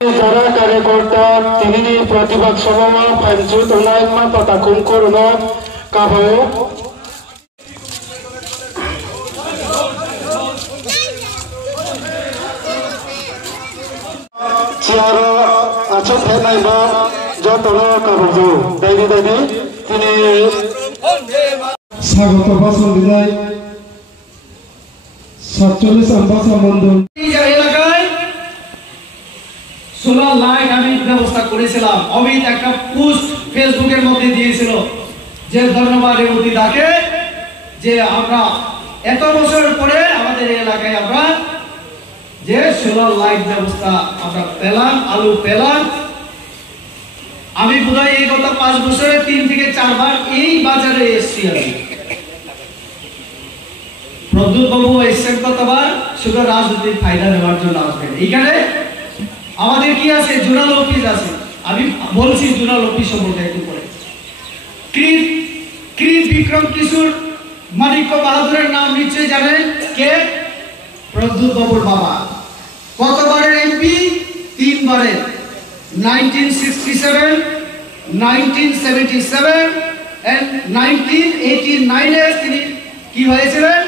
যারা कार्यकर्ता तिनी प्रतिवाद सभामा पञ्चायत उन्नयनमा तथा खुम्खुरमा काबायो चियारा आचो फेनाइमा जतनो काबाजो दैनि तिनी स्वागत भाषण दिनाय 47 आम्बासा मण्डल সোলার লাইট আমি ব্যবস্থা করেছিলাম। অমিত একটা পোস্ট ফেসবুকের মধ্যে দিয়েছিল যে ধন্যবাদ রেবতী দাকে যে আমরা এত বছর পরে আমাদের এলাকায় আমরা যে সোলার লাইট ব্যবস্থা আমরা পেলাম, আলু পেলাম। আমি বোধহয় এই গত 5 বছরে 3 থেকে 4 বার এই বাজারে এসেছি। আমি প্রদ্যুৎ বাবু এসেছেন কতবার, শুধু রাজনৈতিক ফায়দা নেওয়ার জন্য আসবেন। এইখানে আমাদের কি আছে, জোনাল অফিস আছে। আমি বলছি জোনাল অফিস সম্পর্কে একটু পরে। কৃত বিক্রম কিশোর মানিক্য বাহাদুরের নাম নিশ্চয়ই জানেন, কে? প্রদ্যুৎ বাবুর বাবা। কতবারের এমপি? 3 বারের। 1967, 1977 and 1989 এ তিনি কি হয়েছিলেন?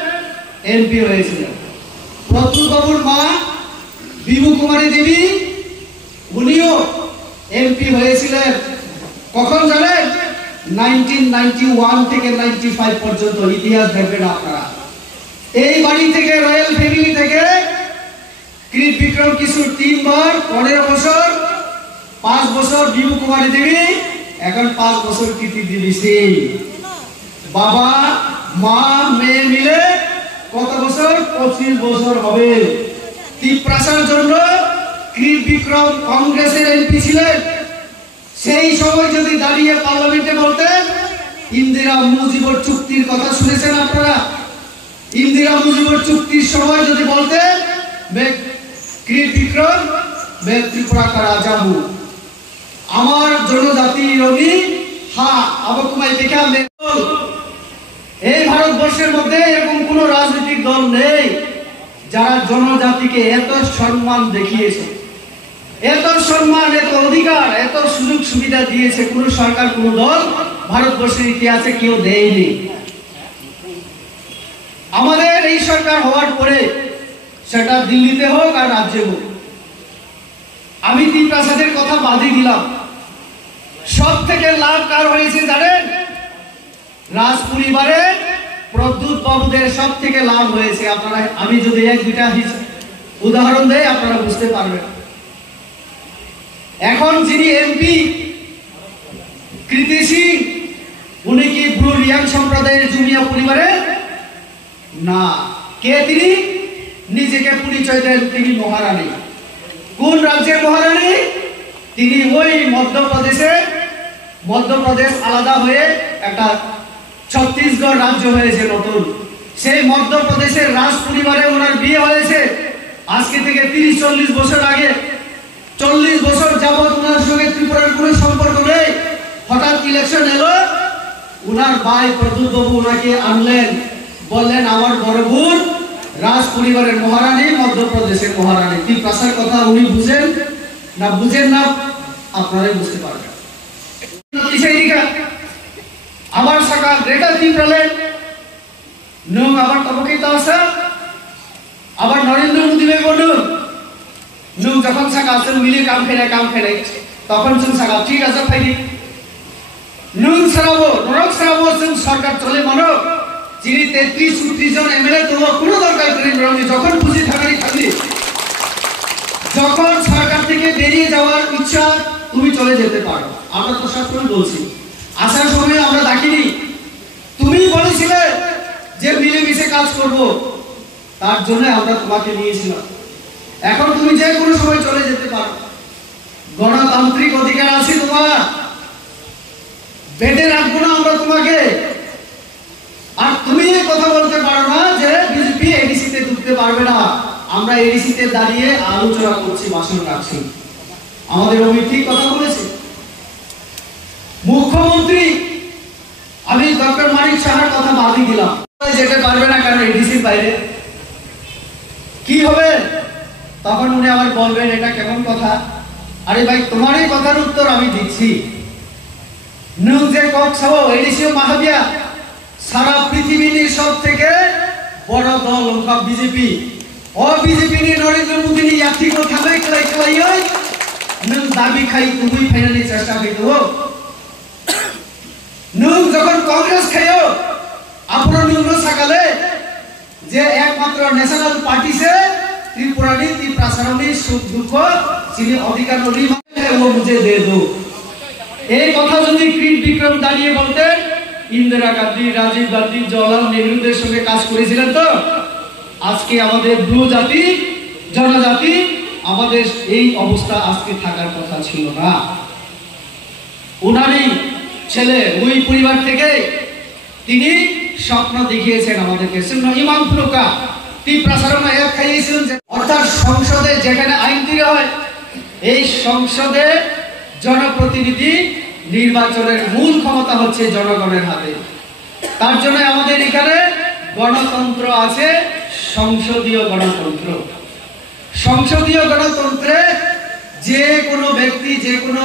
এমপি হয়েছিলেন। প্রদ্যুৎ বাবুর মা বিভু কুমারী দেবী, উনিও এমপি হয়েছিলেন। কখন জানেন? 1991 থেকে 95 পর্যন্ত। ইতিহাস দেখবেন আপনারা। এই বাড়ি থেকে, রয়্যাল ফ্যামিলি থেকে কৃত বিক্রম কিশোর 3 বার, 15 বছর, 5 বছর বিভু কুমারী দেবী, এখন 5 বছর কৃতি দেবী সিং। বাবা মা মেয়ে মিলে কত বছর? 25 বছর হবে। তিপ্রাসার জন্য কৃত বিক্রম কংগ্রেসের এমপি ছিলেন। সেই সময় যদি দাঁড়িয়ে পার্লামেন্টে বলতেন, ইন্দিরা মুজিবর চুক্তির কথা শুনেছেন আপনারা? ইন্দিরা মুজিবর চুক্তির সময় যদি বলতেন কৃত বিক্রম ত্রিপুরা কা রাজা হু, আমার জনজাতি রবি, হ্যাঁ আবকুমাই দেখা। এই ভারতবর্ষের মধ্যে এরকম কোন রাজনৈতিক দল নেই যারা জনজাতিকে এত সম্মান দেখিয়েছে, এত সম্মান, এত অধিকার, এত সুযোগ সুবিধা দিয়েছে। কোন সরকার, কোন দল ভারতবর্ষের ইতিহাসে কেউ দেয়নি। আমাদের এই সরকার হওয়ার পরে, সেটা দিল্লিতে হোক আর রাজ্যে হোক, আমি তিপ্রাসাদের কথা বাদই দিলাম, সব থেকে লাভ কার হয়েছে জানেন? রাজ পরিবারে প্রদ্যুৎ বাবুদের সব থেকে লাভ হয়েছে। আপনারা, আমি যদি 1-2টা উদাহরণ দেই আপনারা বুঝতে পারবেন। এখন যিনি এমপি কৃতি সিং, উনি কি ব্রু রিয়াং সম্প্রদায়ের জুমিয়া পরিবারে? না। কে তিনি? নিজেকে পরিচয় দেন তিনি মহারানী। কোন রাজ্যের মহারানী? তিনি ওই মধ্যপ্রদেশ আলাদা হয়ে একটা ছত্তিশগড় রাজ্য হয়েছে নতুন। সেই মধ্যপ্রদেশের রাজ পরিবারে ওনার বিয়ে হয়েছে। আজকে থেকে 30-40 বছর আগে। 40 বছর যাবৎ ওনার সঙ্গে ত্রিপুরার কোনো সম্পর্ক নেই। হঠাৎ ইলেকশন এলো, ওনার ভাই প্রদ্যুৎ বাবু ওনাকে আনলেন, বললেন আমার বড় বোন রাজ পরিবারের মহারানী, মধ্যপ্রদেশের মহারানী। তিপ্রাসার কথা উনি বুঝেন না, বুঝেন না, আপনারাই বুঝতে পারবেন। আবার সাকা গ্রেটার ত্রিপুরাল্যান্ড নং আবার তবকিত আছে, আবার নরেন্দ্র মোদী বলুন নং যখন সাকা আছেন মিলে কাম খেলে তখন जों সাকা ঠিক আছে ফাইনি নং সারাবো নরক সারাবো जों সরকার চলে মানো। যিনি 33-34 জন এমএলএ তো কোনো দরকার করেন রনি, যখন খুশি থাকলি, যখন সরকার থেকে বেরিয়ে যাওয়ার ইচ্ছা তুমি চলে যেতে পারো। আমরা তো সবসময় বলছি, আসার সময় আমরা দেখিনি, তুমি বলেছিলে যে মিলেমিশে কাজ করব, তার জন্য আমরা তোমাকে নিয়েছিলাম। এখন তুমি যে কোনো সময় চলে যেতে পারো, গণতান্ত্রিক অধিকার আছে তোমার, বেঁধে রাখবো না আমরা তোমাকে। আর তুমি এই কথা বলতে পারো না যে বিজেপি এডিসিতে ঢুকতে পারবে না। আমরা এডিসিতে দাঁড়িয়ে আলোচনা করছি, ভাষণ রাখছি। আমাদের অমিত ঠিক কথা বলেছে। মুখ্যমন্ত্রী, আমি ডক্টর মানিক সাহার কথা বাদই দিলাম, যেতে পারবে না কারণ এডিসির বাইরে। কি হবে? তখন উনি আবার বলবেন এটা কেমন কথা, আরে ভাই তোমার এই কথার উত্তর আমি দিচ্ছি। নং যে কক সহ এডিসিও মাহাবিয়া সারা পৃথিবীর সব থেকে বড় দল ওখা বিজেপি ও BJP ni Narendra Modi ni ইয়াতি কো থামাই খেলাই নং দাবি খাই তুই ফাইনালি চেষ্টা করিতো নং যখন কংগ্রেস খাইও আপনার নং সকালে যে একমাত্র ন্যাশনাল পার্টি সে ত্রিপুরানি ত্রিপ্রাসারণী সুখ দুঃখ যিনি অধিকার নদী ও মুঝে দে দো। এই কথা যদি ক্রিট বিক্রম দাঁড়িয়ে বলতেন ইন্দিরা গান্ধী রাজীব গান্ধী জওহরলাল নেহরুদের সঙ্গে কাজ করেছিলেন তো আজকে আমাদের ব্লু জাতি জনজাতি আমাদের এই অবস্থা আজকে থাকার কথা ছিল না। উনারই ছেলে ওই পরিবার থেকে তিনি স্বপ্ন দেখিয়েছেন আমাদেরকে ইমাম ফুলকা ত্রিপ্রাসারণ এক খাইয়েছিলেন অর্থাৎ সংসদে যেখানে আইন তৈরি হয় এই সংসদে জনপ্রতিনিধি নির্বাচনের মূল ক্ষমতা হচ্ছে জনগণের হাতে। তার জন্য আমাদের এখানে গণতন্ত্র আছে, সংসদীয় গণতন্ত্র। সংসদীয় গণতন্ত্রে যে কোনো ব্যক্তি যে কোনো